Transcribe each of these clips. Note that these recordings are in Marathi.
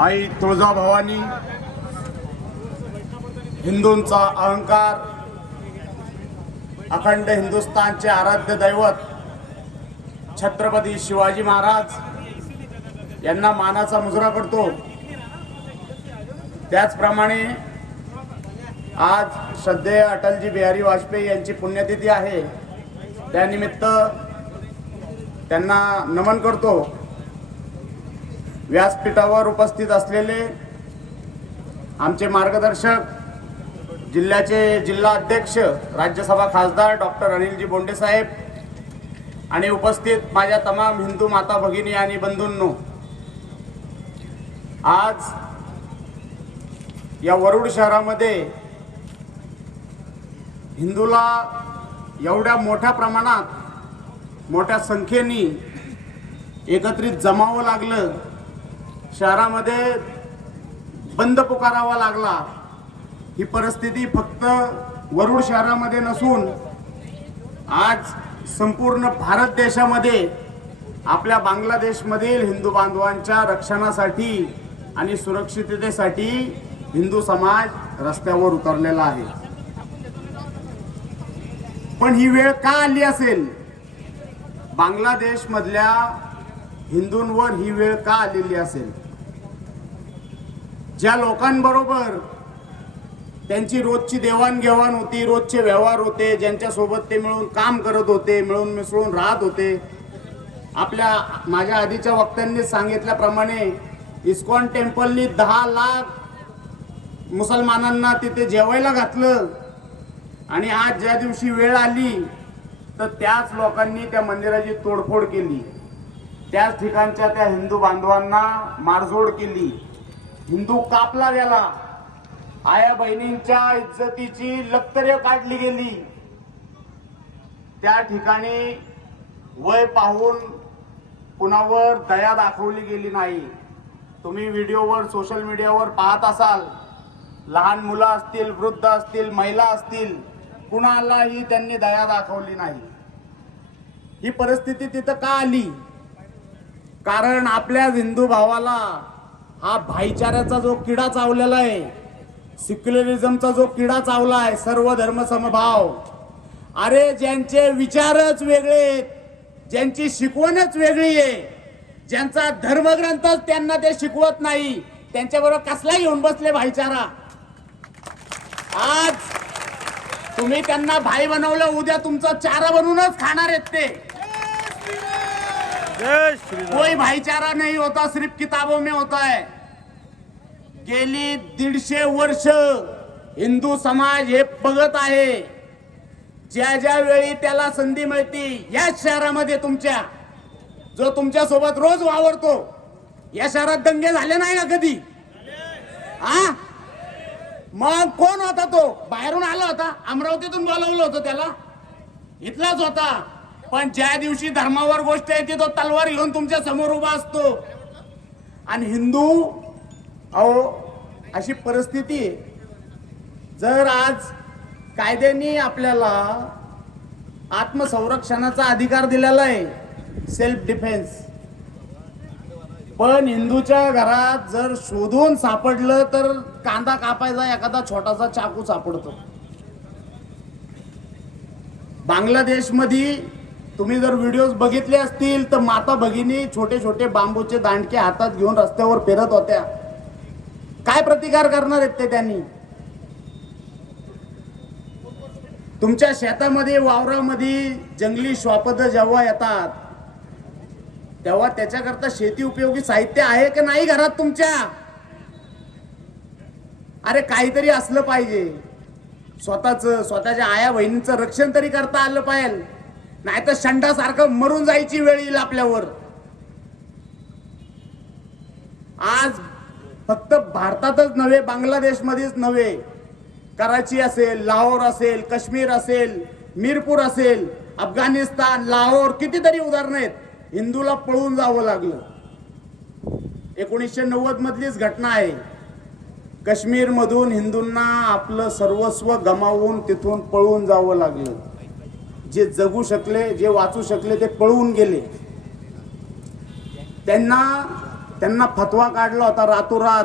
आई तुळजाभवानी हिंदूंचा अहंकार अखंड हिंदुस्थानचे आराध्य दैवत छत्रपती शिवाजी महाराज यांना मानाचा मुजरा करतो. त्याचप्रमाणे आज श्रद्धेय अटलजी बिहारी वाजपेयी यांची पुण्यतिथी आहे. त्यानिमित्त त्यांना नमन करतो. व्यासपीठावर उपस्थित असलेले आमचे मार्गदर्शक जिल्ह्याचे जिल्हा अध्यक्ष राज्यसभा खासदार डॉक्टर अनिलजी बोंडे साहेब आणि उपस्थित माझ्या तमाम हिंदू माता भगिनी आणि बंधूंनो आज या वरुड शहरामध्ये हिंदूला एवढ्या मोठ्या प्रमाणात मोठ्या संख्येने एकत्रित जमावं लागलं. शहरामध्ये बंद पुकारावा लागला ही परिस्थिती फक्त वरुड शहरामध्ये नसून आज संपूर्ण भारत देशामध्ये आपल्या बांगलादेशमधील हिंदू बांधवांच्या रक्षणासाठी आणि सुरक्षिततेसाठी हिंदू समाज रस्त्यावर उतरलेला आहे. पण ही वेळ का आली असेल? बांगलादेश मधल्या हिंदूंवर ही वेळ का आलेली असेल? ज्या लोकांबरोबर त्यांची रोजची देवाणघेवाण होती रोजचे व्यवहार होते ज्यांच्यासोबत ते मिळून काम करत होते मिळून मिसळून राहत होते आपल्या माझ्या आधीच्या वक्त्यांनी सांगितल्याप्रमाणे इस्कॉन टेम्पलनी दहा लाख मुसलमानांना तिथे जेवायला घातलं. आणि आज ज्या दिवशी वेळ आली तर त्याच लोकांनी त्या मंदिराची तोडफोड केली. त्याच ठिकाणच्या त्या हिंदू बांधवांना मारझोड केली. हिंदू कापला गेला. आया बहिणींच्या इज्जतीची लक्तरे काढली गेली. त्या ठिकाणी वय पाहून कुणावर दया दाखवली गेली नाही. तुम्ही व्हिडिओवर सोशल मीडियावर पाहत असाल. लहान मुलं असतील वृद्ध असतील महिला असतील कुणालाही त्यांनी दया दाखवली नाही. ही परिस्थिती तिथं का आली? कारण आपल्या हिंदू भावाला हा भाईचाऱ्याचा जो किडा चावलेला आहे सिक्युलरिझमचा जो किडा चावला आहे सर्व धर्म समभाव. अरे ज्यांचे विचारच वेगळे आहेत ज्यांची शिकवणच वेगळी आहे ज्यांचा धर्मग्रंथच त्यांना ते शिकवत नाही त्यांच्याबरोबर कसला येऊन बसले भाईचारा. आज तुम्ही त्यांना भाई बनवलं उद्या तुमचा चारा बनवूनच खाणार आहेत ते. कोई भाईचारा नहीं होता सिर्फ किताबों में होता है। गेली दीडशे वर्ष हिंदू समाज हे बघत आहे. ज्या ज्या वेळी त्याला संधी मिळती याच शहरामध्ये तुमच्या जो तुमच्यासोबत रोज वावरतो या शहरात दंगे झाले नाही ना कधी? हा मग कोण होता तो? बाहेरून आला होता अमरावतीतून बोलवलं होतं त्याला. इथलाच होता. पण ज्या दिवशी धर्मावर गोष्ट येते तो तलवार घेऊन तुमच्यासमोर उभा असतो. आणि हिंदू अहो अशी परिस्थिती जर आज कायद्याने आपल्याला आत्मसंरक्षणाचा अधिकार दिलेला आहे सेल्फ डिफेन्स पण हिंदूच्या घरात जर शोधून सापडलं तर कांदा कापायचा एखादा छोटासा चाकू सापडतो. बांगलादेशमध्ये तुम्ही जर व्हिडिओज बघितले असतील तर माता भगिनी छोटे छोटे बांबूचे दांडके हातात घेऊन रस्त्यावर फिरत होत्या. काय प्रतिकार करणार आहेत ते त्यांनी? तुमच्या शेतामध्ये वावरामध्ये जंगली श्वापद जेव्हा येतात तेव्हा त्याच्याकरता शेती उपयोगी साहित्य आहे की नाही घरात तुमच्या? अरे काहीतरी असलं पाहिजे. स्वतःच स्वतःच्या आया बहिणीचं रक्षण तरी करता आलं पाहिजे. नाही तर शंडासारखं मरून जायची वेळ येईल आपल्यावर. आज फक्त भारतातच नव्हे बांगलादेशमध्येच नव्हे. कराची असेल लाहोर असेल काश्मीर असेल मीरपूर असेल अफगाणिस्तान लाहोर कितीतरी उदाहरणं आहेत. हिंदूला पळून जावं लागलं. एकोणीसशे नव्वद मधलीच घटना आहे. काश्मीरमधून हिंदूंना आपलं सर्वस्व गमावून तिथून पळून जावं लागलं. जे जगू शकले जे वाचू शकले ते पळून गेले. त्यांना त्यांना फतवा काढला होता रातोरात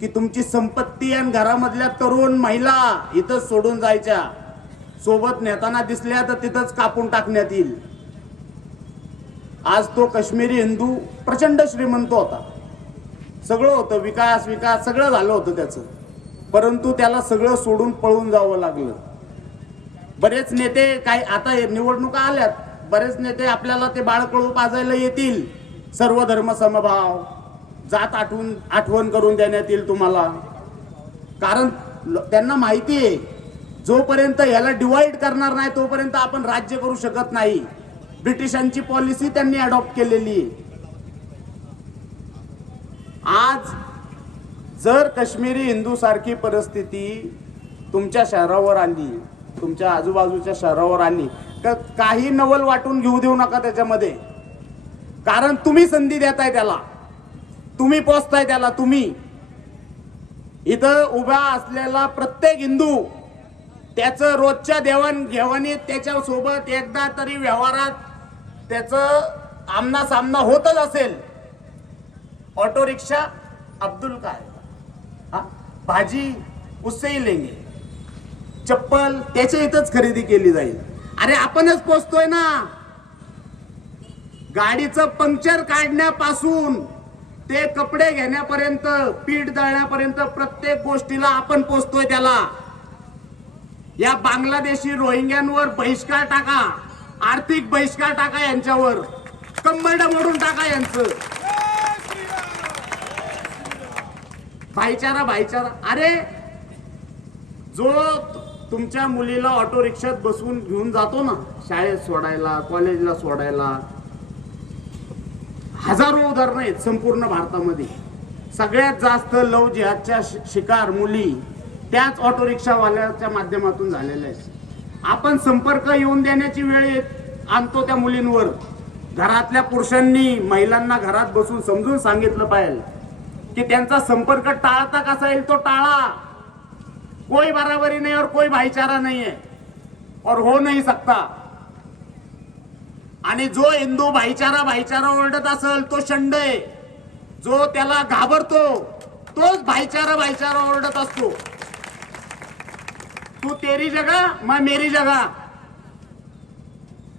की तुमची संपत्ती आणि घरामधल्या तरुण महिला इथं सोडून जायच्या. सोबत नेताना दिसल्या तर तिथंच कापून टाकण्यात येईल. आज तो काश्मीरी हिंदू प्रचंड श्रीमंत होता. सगळं होतं विकास विकास सगळं झालं होतं त्याचं. परंतु त्याला सगळं सोडून पळून जावं लागलं. बरेच नेते काही आता हे निवडणुका आल्यात बरेच नेते आपल्याला ते बाळकळू पाजायला येतील. सर्व धर्म समभाव जात आठवून आठवण करून देण्यात येईल तुम्हाला. कारण त्यांना माहिती आहे जोपर्यंत याला डिवाइड करणार नाही तोपर्यंत आपण राज्य करू शकत नाही. ब्रिटिशांची पॉलिसी त्यांनी अडॉप्ट केलेली आहे. आज जर काश्मीरी हिंदू सारखी परिस्थिती तुमच्या शहरावर आली तुमच्या आजूबाजूच्या शहरावर आली तर काही नवल वाटून घेऊ देऊ नका त्याच्यामध्ये. कारण तुम्ही संधी देताय त्याला. तुम्ही पोचताय त्याला तुम्ही. इथं उभा असलेला प्रत्येक हिंदू त्याचं रोजच्या देवाण घेवाणीत एकदा तरी व्यवहारात त्याचं आमना सामना होतच असेल. ऑटो रिक्षा अब्दुल काय हा? भाजी उससे ही लेंगे. चप्पल त्याच्या इथंच खरेदी केली जाईल. अरे आपणच पोचतोय ना. गाडीचं पंक्चर काढण्यापासून ते कपडे घेण्यापर्यंत पीठ दळण्यापर्यंत प्रत्येक गोष्टीला आपण पोचतोय त्याला. या बांगलादेशी रोहिंग्यांवर बहिष्कार टाका. आर्थिक बहिष्कार टाका यांच्यावर. कंबरड मोडून टाका यांचं. भाईचारा भाईचारा. अरे जो तुमच्या मुलीला ऑटो रिक्षात बसवून घेऊन जातो ना शाळेत सोडायला कॉलेजला सोडायला. हजारो उदाहरणं आहेत संपूर्ण भारतामध्ये. सगळ्यात जास्त लव जिहादच्या शिकार मुली त्याच ऑटो रिक्षावाल्याच्या माध्यमातून झालेल्या आहेत. आपण संपर्क येऊन देण्याची वेळ येत आणतो त्या मुलींवर. घरातल्या पुरुषांनी महिलांना घरात बसून समजून सांगितलं पाहिजे की त्यांचा संपर्क टाळता कसा येईल तो टाळा. कोई बराबरी नहीं और कोई भाईचारा नहीं है। और हो नहीं सकता। आणि जो हिंदू भाईचारा भाईचारा ओरडत असेल तो शंड आहे. जो त्याला घाबरतो तोच भाईचारा भाईचारा ओरडत असतो. तू तेरी जगा मग मेरी जगा.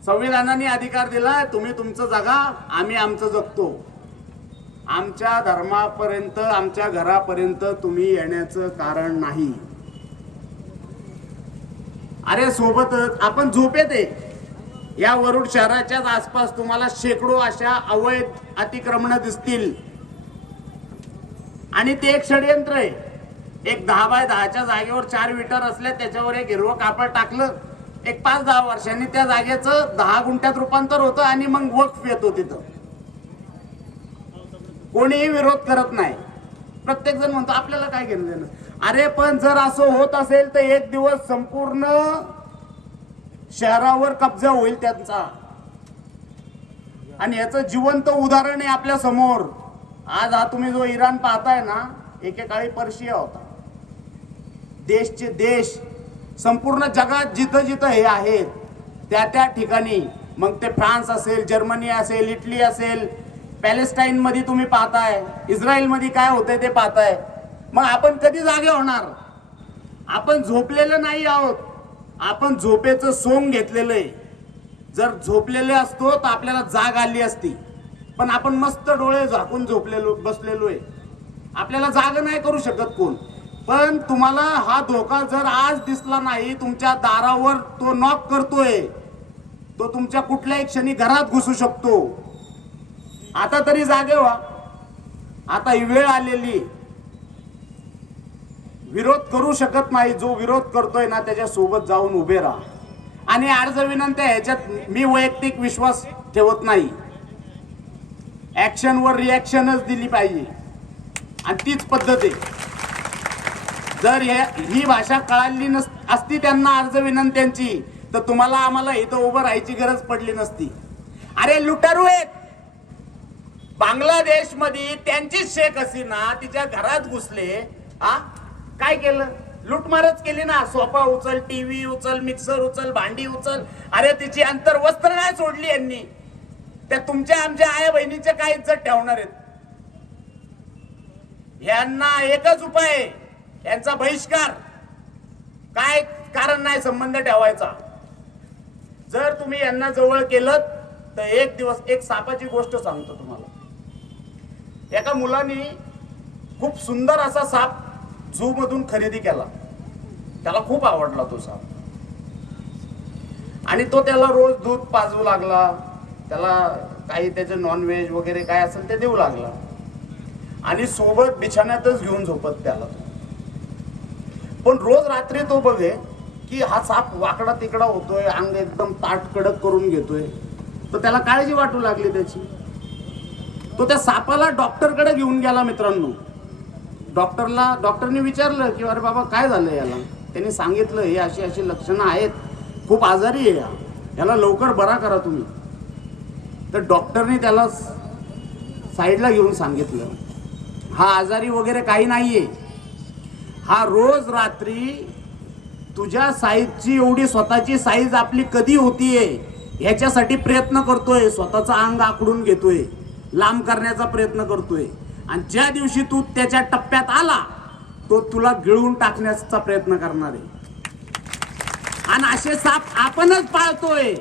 संविधानाने अधिकार दिला तुम्ही तुमचं जगा आम्ही आमचं जगतो. आमच्या धर्मापर्यंत आमच्या घरापर्यंत तुम्ही येण्याचं कारण नाही. अरे सोबतच. आपण झोपेत आहे या वरुड शहराच्याच आसपास तुम्हाला शेकडो अशा अवैध अतिक्रमण दिसतील. आणि ते एक षडयंत्र आहे. एक दहा बाय दहाच्या जागेवर चार विटर असल्या त्याच्यावर एक हिरवं कापड टाकलं. एक पाच दहा वर्षांनी त्या जागेचं दहा गुंठ्यात रूपांतर होतं आणि मग वक्फ येतो तिथं. कोणीही विरोध करत नाही. प्रत्येक जण म्हणतो आपल्याला काय घेणं देणं? अरे पण जर असं होत असेल तर एक दिवस संपूर्ण शहरावर कब्जा होईल त्यांचा. आणि याचं जिवंत उदाहरण आहे आपल्यासमोर. आज हा तुम्ही जो इराण पाहताय ना एकेकाळी पर्शिया होता. देशचे देश संपूर्ण जगात जिथं जिथं हे आहेत त्या त्या ठिकाणी. मग ते फ्रान्स असेल जर्मनी असेल इटली असेल पॅलेस्टाईनमध्ये तुम्ही पाहताय इस्रायलमध्ये काय होतंय ते पाहताय. मग आपण कधी जागे होणार? आपण झोपलेलं नाही आहोत. आपण झोपेचं सोंग घेतलेलं आहे. जर झोपलेले असतो तर आपल्याला जाग आली असती. पण आपण मस्त डोळे झाकून झोपलेलो बसलेलो आहे. आपल्याला जाग नाही करू शकत कोण. पण तुम्हाला हा धोका जर आज दिसला नाही तुमच्या दारावर तो नॉक करतोय तो तुमच्या कुठल्याही क्षणी घरात घुसू शकतो. आता तरी जागे व्हा. आता ही वेळ आलेली आहे. विरोध करू शकत नाही. जो विरोध करतोय ना त्याच्या सोबत जाऊन उभे राहा. आणि अर्ज विनंती ह्याच्यात मी वैयक्तिक विश्वास ठेवत नाही. ऍक्शनवर रिॲक्शनच दिली पाहिजे. आणि तीच पद्धत आहे. जर हे- ही भाषा कळाली नस असती त्यांना अर्ज विनंत्यांची तर तुम्हाला आम्हाला इथं उभं राहायची गरज पडली नसती. अरे लुटारू आहेत. बांगलादेशमध्ये त्यांची शेख हसीना तिच्या घरात घुसले आ काय केलं? लुटमारच केली ना. सोफा उचल टीव्ही उचल मिक्सर उचल भांडी उचल. अरे तिची अंतर वस्त्र नाही सोडली यांनी. त्या तुमच्या आमच्या आया बहिणीच्या काय इज्जत ठेवणार आहेत? यांना एकच उपाय आहे, यांचा बहिष्कार. काय कारण नाही संबंध ठेवायचा? जर तुम्ही यांना जवळ केलं तर एक दिवस एक सापाची गोष्ट सांगतो तुम्हाला. एका मुलाने खूप सुंदर असा साप झू मधून खरेदी केला. त्याला खूप आवडला तो साप. आणि तो त्याला रोज दूध पाजवू लागला. त्याला काही त्याचं नॉनव्हेज वगैरे काय असेल ते देऊ लागला. आणि सोबत बिछाण्यातच घेऊन झोपत त्याला पण रोज रात्री तो बघे की हा साप वाकडा तिकडा होतोय अंग एकदम ताट कडक करून घेतोय. तर त्याला काळजी वाटू लागली त्याची. तो त्या सापाला डॉक्टरकडे घेऊन गेला मित्रांनो. डॉक्टरला डॉक्टरने विचारलं की अरे बाबा काय झालं याला? त्यांनी सांगितलं हे अशी अशी लक्षणं आहेत. खूप आजारी आहे या. याला लवकर बरा करा तुम्ही. तर डॉक्टरने त्याला साईडला घेऊन सांगितलं हा आजारी वगैरे काही नाही आहे हा रोज रात्री तुझ्या साईजची एवढी स्वतःची साईज आपली कधी होतीये ह्याच्यासाठी प्रयत्न करतोय. स्वतःचं अंग आकडून घेतोय. लांब करण्याचा प्रयत्न करतोय. आणि ज्या दिवशी तू त्याच्या टप्प्यात आला तो तुला गिळून टाकण्याचा प्रयत्न करणार आहे. आणि असे साप आपणच पाळतोय.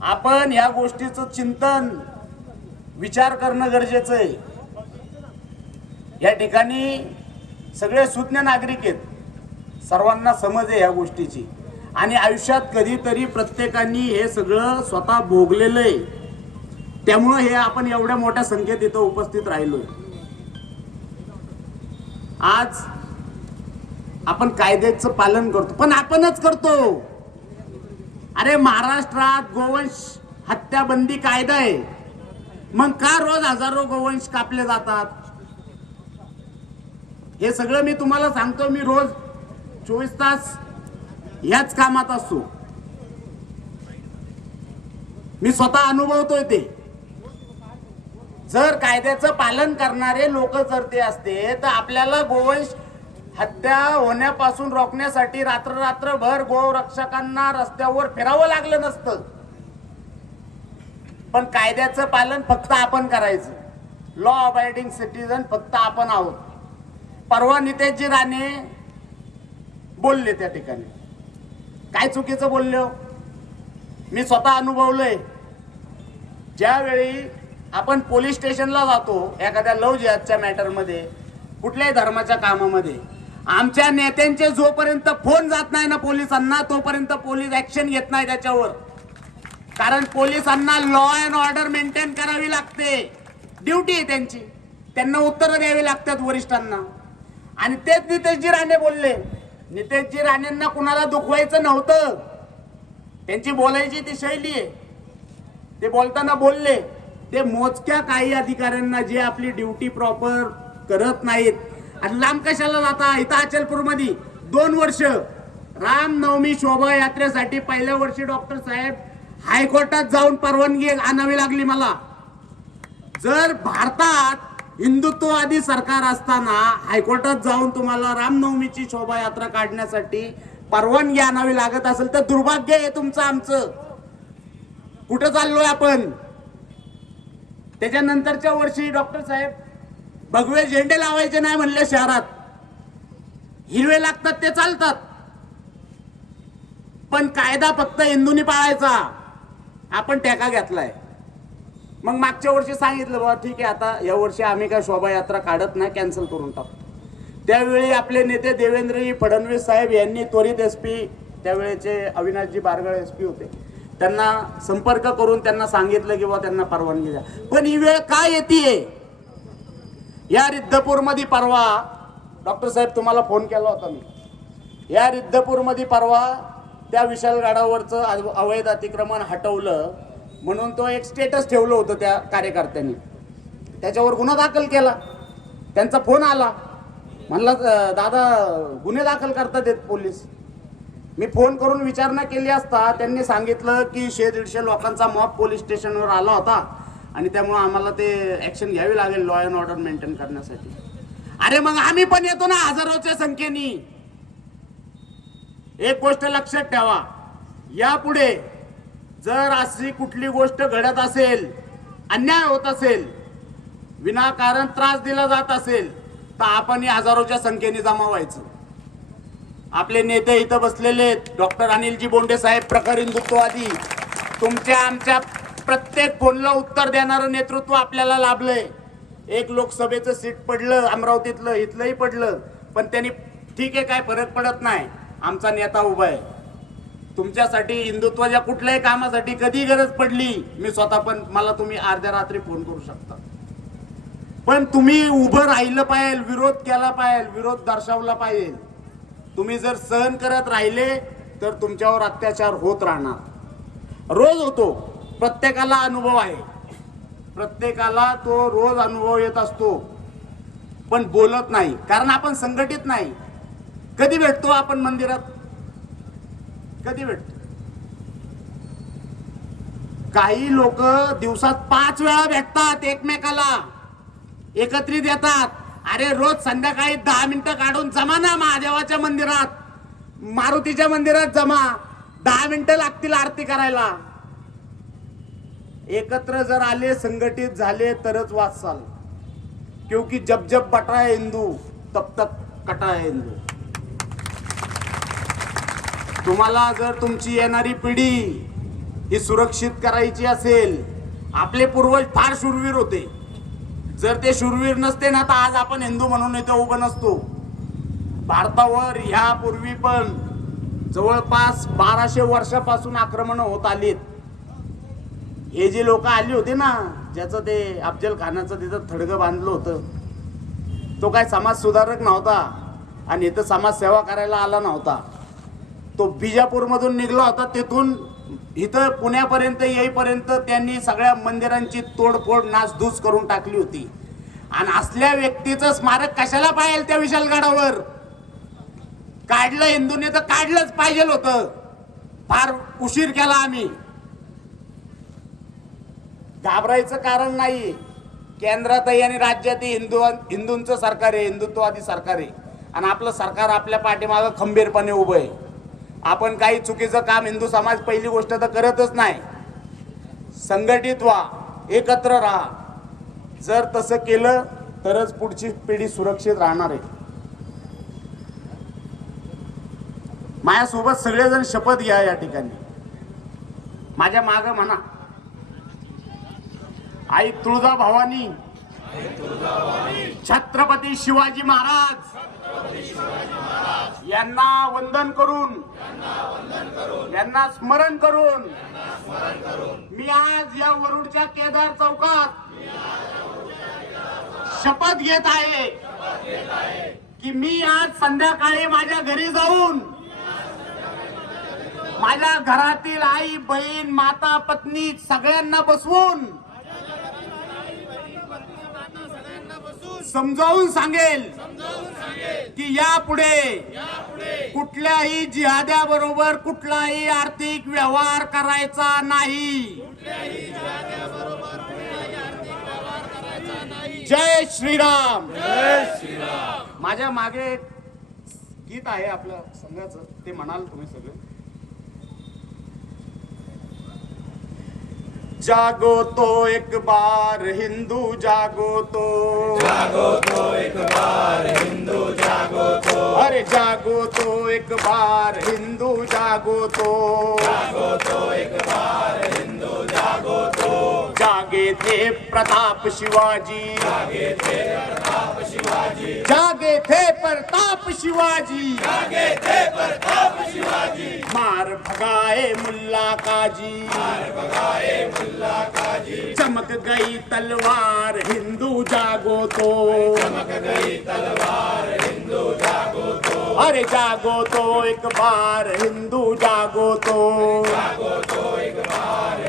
आपण या गोष्टीचं चिंतन विचार करणं गरजेचं आहे. या ठिकाणी सगळे सुज्ञ नागरिक आहेत. सर्वांना समज आहे या गोष्टीची. आणि आयुष्यात कधीतरी प्रत्येकाने हे सगळं स्वतः भोगलेलं आहे. त्यामुळं हे आपण एवढ्या मोठ्या संख्येत इथं उपस्थित राहिलोय. आज आपण कायद्याचं पालन करतो. पण आपणच करतो. अरे महाराष्ट्रात गोवंश हत्याबंदी कायदा आहे. मग का रोज हजारो गोवंश कापले जातात? हे सगळं मी तुम्हाला सांगतो मी रोज चोवीस तास याच कामात असतो. मी स्वतः अनुभवतोय ते. जर कायद्याचं पालन करणारे लोक जर ते असते तर आपल्याला गोवंश हत्या होण्यापासून रोखण्यासाठी रात्र रात्रभर गोरक्षकांना रस्त्यावर फिरावं लागलं नसतं. पण कायद्याचं पालन फक्त आपण करायचं. लॉ अबायडिंग सिटीजन फक्त आपण आहोत. परवा नितेशजी राणे बोलले त्या ठिकाणी. काय चुकीचं बोलले हो? मी स्वतः अनुभवलंय. ज्यावेळी आपण पोलीस स्टेशनला जातो एखाद्या लव जिहादच्या मॅटरमध्ये कुठल्याही धर्माच्या कामामध्ये. आमच्या नेत्यांचे जोपर्यंत फोन जात नाही ना पोलिसांना तोपर्यंत पोलीस ऍक्शन घेत नाही त्याच्यावर. कारण पोलिसांना लॉ अँड ऑर्डर मेंटेन करावी लागते. ड्युटी आहे त्यांची. त्यांना उत्तरं द्यावी लागतात वरिष्ठांना. आणि तेच नितेशजी राणे बोलले. नितेशजी राणेंना कुणाला दुखवायचं नव्हतं. त्यांची बोलायची ती शैली आहे. ते बोलताना बोलले ते मोजक्या काही अधिकाऱ्यांना जे आपली ड्युटी प्रॉपर करत नाहीत. आणि लांब कशाला जाता? इथं अचलपूरमध्ये दोन वर्ष. रामनवमी शोभा यात्रेसाठी पहिल्या वर्षी डॉक्टर साहेब हायकोर्टात जाऊन परवानगी आणावी लागली मला. जर भारतात हिंदुत्ववादी सरकार असताना हायकोर्टात जाऊन तुम्हाला रामनवमीची शोभायात्रा काढण्यासाठी परवानगी आणावी लागत असेल तर दुर्भाग्य आहे तुमचं आमचं. कुठं चाललोय आपण? त्याच्यानंतरच्या वर्षी डॉक्टर साहेब भगवे झेंडे लावायचे नाही म्हणले शहरात. हिरवे लागतात ते चालतात. पण कायदा फक्त हिंदूंनी पाळायचा. आपण टेका घेतलाय. मग मागच्या वर्षी सांगितलं बाबा ठीक आहे आता या वर्षी आम्ही काय शोभायात्रा काढत नाही कॅन्सल करून टाकतो त्यावेळी आपले नेते देवेंद्रजी फडणवीस साहेब यांनी त्वरित एस पी त्यावेळेचे अविनाशजी बारगळ एस पी होते. त्यांना संपर्क करून त्यांना सांगितलं की त्यांना परवानगी द्या. पण ही वेळ का येते या रिद्धपूरमध्ये परवा डॉक्टर साहेब तुम्हाला फोन केला होता मी. या रिद्धपूरमध्ये परवा त्या विशाल गाडावरचं अवैध अतिक्रमण हटवलं म्हणून तो एक स्टेटस ठेवलं होतं त्या कार्यकर्त्यांनी. त्याच्यावर गुन्हा दाखल केला. त्यांचा फोन आला. म्हणला दादा गुन्हे दाखल करतात येत पोलीस. मी फोन करून विचारणा केली असता त्यांनी सांगितलं की शे दीडशे लोकांचा मॉब पोलीस स्टेशनवर आला होता आणि त्यामुळे आम्हाला ते ऍक्शन घ्यावी लागेल लॉ अँड ऑर्डर मेंटेन करण्यासाठी. अरे मग आम्ही पण येतो ना हजारोच्या संख्येने. एक गोष्ट लक्षात ठेवा. यापुढे जर अशी कुठली गोष्ट घडत असेल अन्याय होत असेल विनाकारण त्रास दिला जात असेल तर आपण हजारोच्या संख्येने जमा व्हायचं. आपले नेते इथं बसलेले डॉक्टर अनिलजी बोंडे साहेब प्रखर हिंदुत्ववादी. तुमच्या आमच्या प्रत्येक फोनला उत्तर देणारं नेतृत्व आपल्याला लाभलंय. एक लोकसभेचं सीट पडलं अमरावतीतलं इथलंही पडलं पण त्यांनी ठीक आहे काय फरक पडत नाही. आमचा नेता उभा आहे. तुमच्यासाठी हिंदुत्वाच्या कुठल्याही कामासाठी कधी गरज पडली मी स्वतः पण मला तुम्ही अर्ध्या रात्री फोन करू शकता. पण तुम्ही उभं राहिलं पाहिजे विरोध केला पाहिजे विरोध दर्शवला पाहिजे. तुम्ही जर सहन करत राहिले तर तुमच्यावर अत्याचार होत राहणार. रोज होतो. प्रत्येकाला अनुभव आहे. प्रत्येकाला तो रोज अनुभव येत असतो. पण बोलत नाही. कारण आपण संघटित नाही. कधी भेटतो आपण मंदिरात? कधी भेटतो? काही लोक दिवसात पाच वेळा भेटतात एकमेकाला. एकत्रित येतात. अरे रोज संध्याकाळी दहा मिनिटं काढून जमा ना महादेवाच्या मंदिरात. मारुतीच्या मंदिरात जमा. दहा मिनिटं लागतील आरती करायला. एकत्र जर आले संघटित झाले तरच वाचाल क्योंकि जब जब बटा है हिंदू तब तक कटा है हिंदू. तुम्हाला जर तुमची येणारी पिढी ही सुरक्षित करायची असेल आपले पूर्वज फार शूरवीर होते. जर ते शूरवीर नसते ना तर आज आपण हिंदू म्हणून इथं उभं नसतो. भारतावर ह्यापूर्वी पण जवळपास बाराशे वर्षापासून आक्रमण होत आलीत. हे जे लोक आली होते ना ज्याचं ते अफजल खानाचं तिथं थडगं बांधलं होतं तो काय समाज सुधारक नव्हता आणि इथं समाजसेवा करायला आला नव्हता. तो बिजापूरमधून निघला होता तिथून इथं पुण्यापर्यंत येईपर्यंत त्यांनी सगळ्या मंदिरांची तोडफोड नासधूस करून टाकली होती. आणि असल्या व्यक्तीचं स्मारक कशाला पाहिजे त्या विशालगडावर काढलं हिंदूने तर काढलंच पाहिजे होतं. फार उशीर केला आम्ही. घाबरायचं कारण नाही केंद्रातही आणि राज्यातही हिंदू हिंदूंचं सरकार आहे हिंदुत्ववादी सरकार आहे. आणि आपलं सरकार आपल्या पाठीमागं खंबीरपणे उभं आहे. आपण काही चुकीचं काम हिंदू समाज पहिली गोष्ट तर करतच नाही. संघटित व्हा एकत्र राहा. जर तसं केलं तरच पुढची पिढी सुरक्षित राहणार आहे. माझ्यासोबत सगळेजण शपथ घ्या या ठिकाणी. माझ्या माग म्हणा. आई तुळजा भवानी छत्रपती शिवाजी महाराज. यांना वंदन करून यांना स्मरण करून मी आज या वरुडच्या केदार चौकात शपथ घेत आहे की मी आज संध्याकाळी माझ्या घरी जाऊन माझ्या घरातील आई बहीण माता पत्नी सगळ्यांना बसवून समजावून सांगेल की यापुढे कुठल्याही जिहाद्या बरोबर कुठलाही आर्थिक व्यवहार करायचा नाही. जय श्रीराम. माझ्या मागे गीत आहे आपल्या संघाचं. ते म्हणाल तुम्ही सगळे. जागो तो एक बार हिंदू जागो तो। जागो तो एक बार हिंदू जागो तो। अरे जागो तो एक बार हिंदू जागो तो। जागो तो एक बार हिंदू थे प्रताप शिवाजी। जागे थे प्रताप शिवाजी। जागे थे प्रताप शिवाजी जागे थे प्रताप शिवाजी मार भगाए मुल्ला काजी। मार भगाए मुल्ला काजी चमक गई तलवार हिंदू जागो तो। चमक गई तलवार हिंदू जागो तो अरे जागो तो एक बार, हिंदू जागो तो। जागो तो एक बार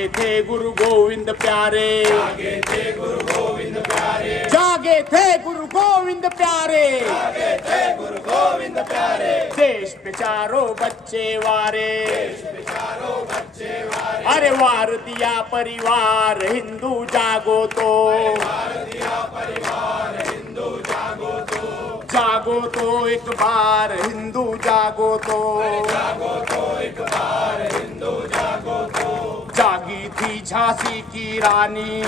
जागे थे गुरु गोविंद प्यारे। जागे थे गुरु गोविंद प्यारे। जागे थे गुरु गोविंद प्यारे जागे थे गुरु गोविंद प्यारे देश पे चारों बच्चे वारे। देश पे चारों बच्चे वारे अरे वार दिया परिवार हिंदू जागो तो वार दिया परिवार हिंदू जागो तो जागो तो एक बार हिंदू जागो तो। जागो तो एक बार हिंदू जागो तो। जागी थी झांसी की रानी।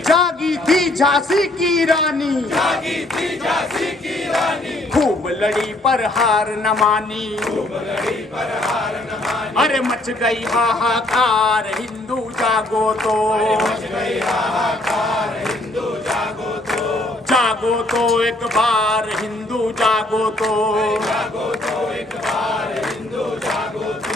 जागी थी झांसी की रानी। खूब लड़ी पर हार न मानी। अरे मच गई हाहाकार हिंदू जागो तो। जागो तो। एक बार हिंदू जागो तो। जागे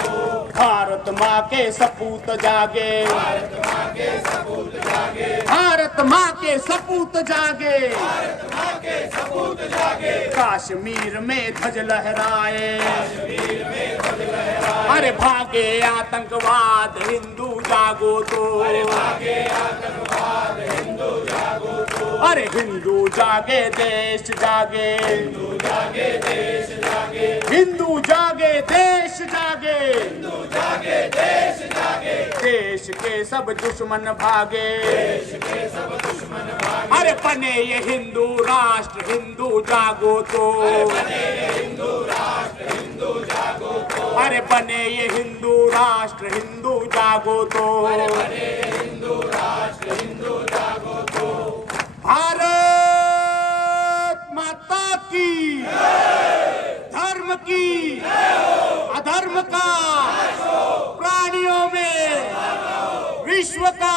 भारत माँ के सपूत जागे। भारत माँ के सपूत जागे। कश्मीर में ध्वज लहराए। अरे भागे आतंकवाद, हिंदू जागो तो। अरे भागे आतंकवाद हिंदू जागे देश जागे हिंदू जागे, देश जागे। हिंदू जागे, देश जागे। हिंदू जागे देश जागे देश के सब दुश्मन भागे। देश के सब दुश्मन भागे अरे बने ये हिंदू राष्ट्र, हिंदू जागो तो। बने ये हिंदू राष्ट्र हिंदू जागो तो अरे बने ये हिंदू राष्ट्र, हिंदू जागो तो। बने ये हिंदू राष्ट्र भारत माता की धर्म की अधर्म का प्राणियों में विश्व का